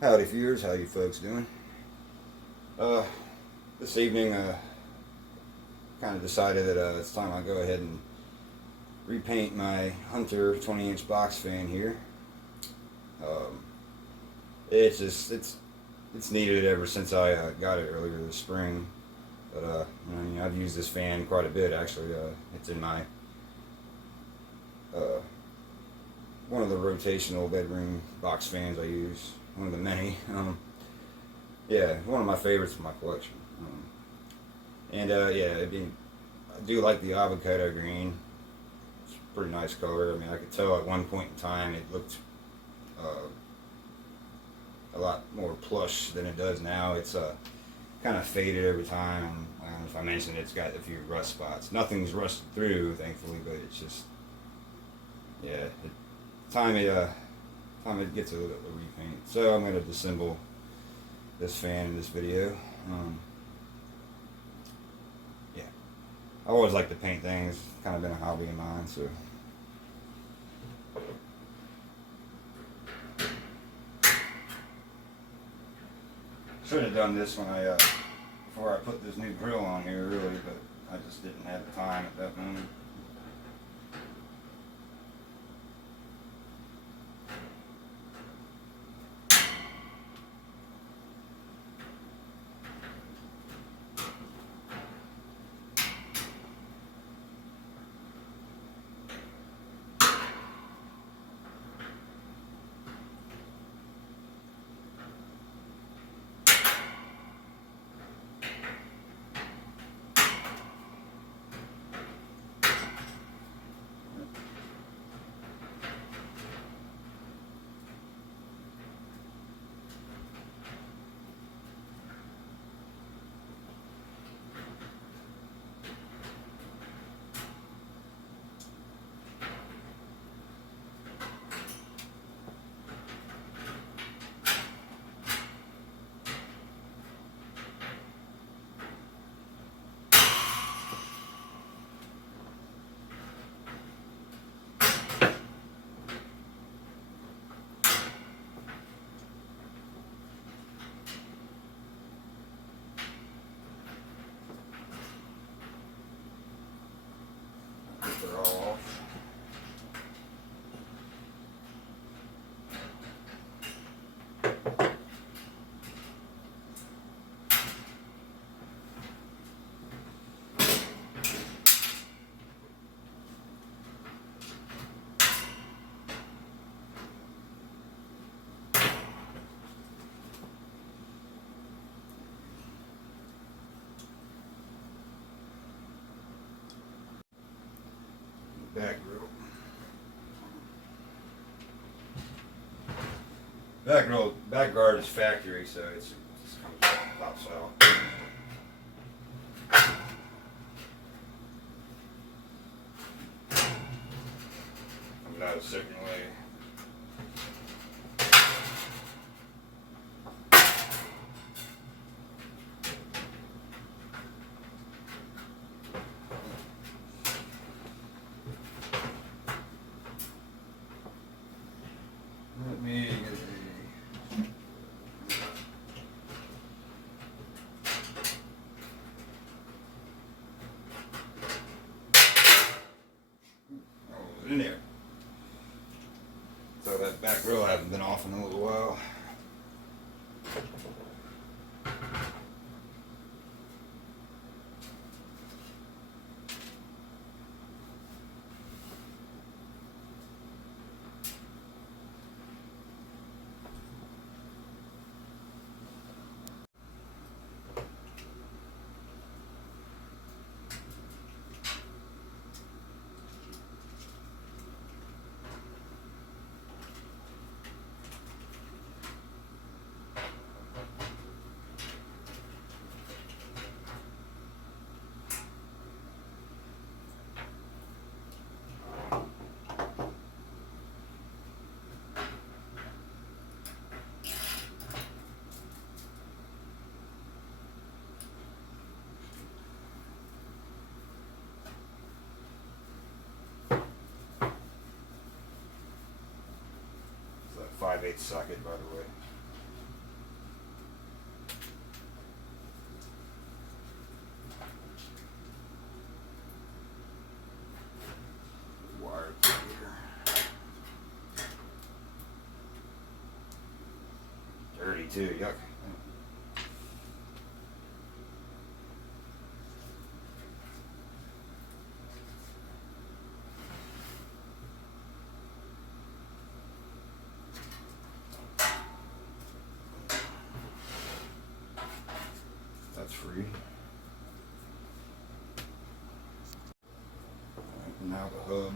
Howdy viewers, how you folks doing? This evening kind of decided that it's time I go ahead and repaint my Hunter 20-inch box fan here. It's needed ever since I got it earlier this spring. But I've used this fan quite a bit actually. It's in my one of the rotational bedroom box fans I use. One of the many. Yeah, one of my favorites in my collection. Yeah, I do like the avocado green. It's a pretty nice color. I mean, I could tell at one point in time it looked a lot more plush than it does now. It's kind of faded over time. I don't know if I mentioned it's got a few rust spots. Nothing's rusted through, thankfully, but it's just, yeah, time it gets a repaint. So I'm going to disassemble this fan in this video. Yeah, I always like to paint things. It's kind of been a hobby of mine. So should have done this when before I put this new grill on here, really, but I just didn't have the time at that moment. They're all off. Back guard is factory, so it just comes pops out. Comes out a certain way. Let me get in there. So that back grill hasn't been off in a little while. It's a 5/8 socket, by the way. too. Yuck. That's free. Now the hub.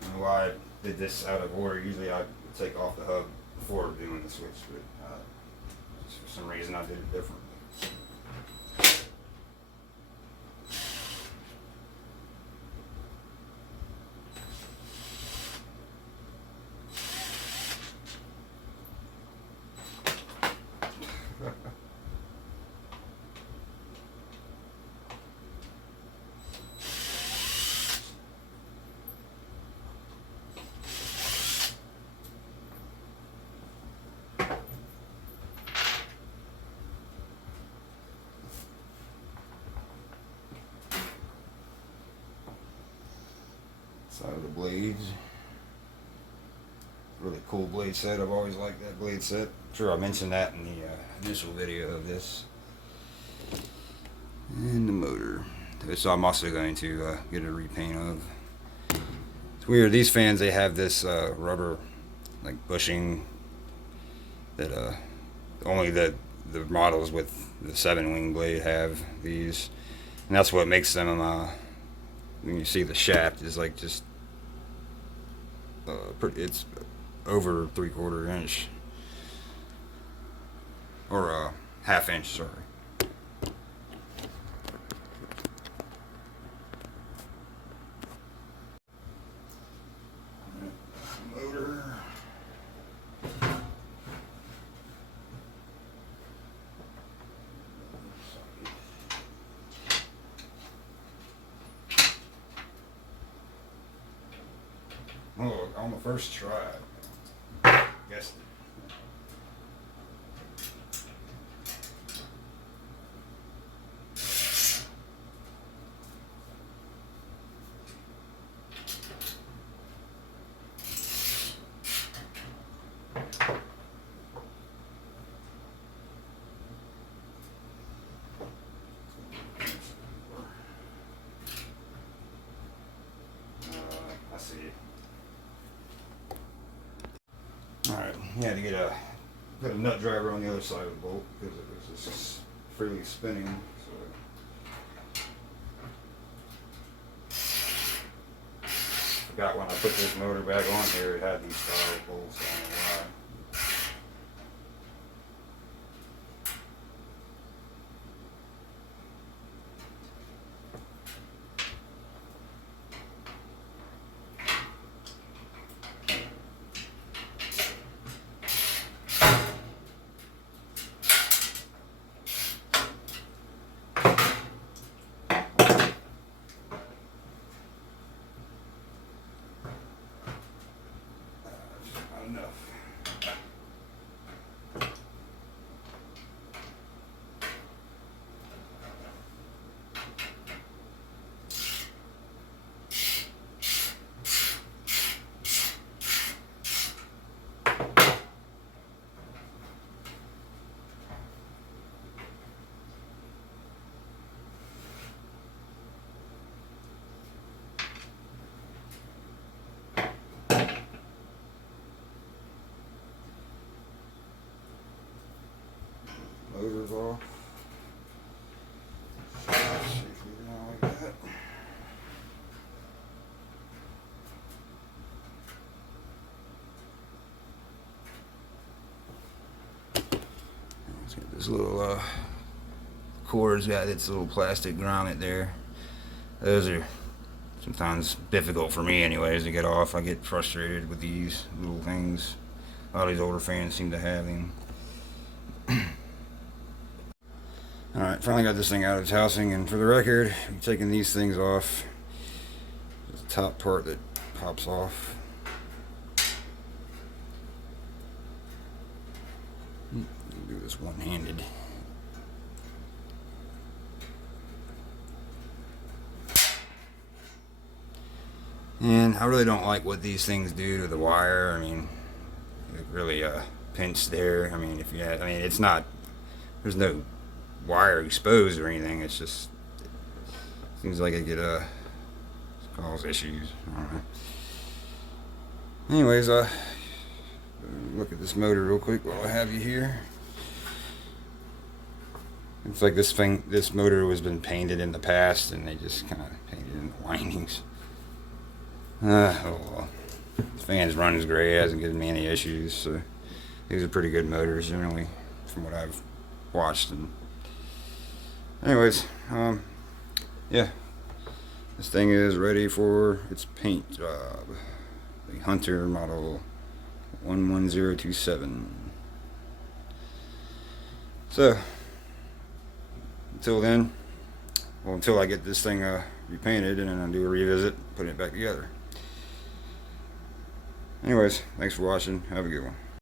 I don't know why I did this out of order. Usually I take off the hub before doing the switch, but just for some reason I did it differently. Side of the blades. Really cool blade set. I've always liked that blade set. I'm sure I mentioned that in the initial video of this. And the motor. So I'm also going to get a repaint of. It's weird. These fans, they have this rubber like bushing that only the models with the 7-wing blade have these, and that's what makes them when you see the shaft is like just it's over 3/4 inch or ½ inch, sorry. Motor. Oh, on the first try. Guessed it. I see. Alright, you had to put a nut driver on the other side of the bolt because it was just freely spinning. So forgot when I put this motor back on here, it had these style bolts. I don't know why. Enough. Motor's off. Safely down like that. Let's get this little cord's got its little plastic grommet there. Those are sometimes difficult for me anyways to get off. I get frustrated with these little things. A lot of these older fans seem to have them. Alright, finally got this thing out of its housing, and for the record, I'm taking these things off. There's the top part that pops off. Do this one-handed. And I really don't like what these things do to the wire. I mean, it really pinch there. I mean, if you had, I mean, it's not, there's no wire exposed or anything. It's just, seems like it could cause issues. I don't know. Anyways, look at this motor real quick while I have you here. It's like this motor has been painted in the past, and they just kind of painted in the windings. Oh well. The fan's runs great, it hasn't given me any issues, so these are pretty good motors generally from what I've watched. And anyways, yeah, this thing is ready for its paint job. The Hunter model 11027. So until then, well, until I get this thing repainted and then I do a revisit, putting it back together. Anyways, thanks for watching. Have a good one.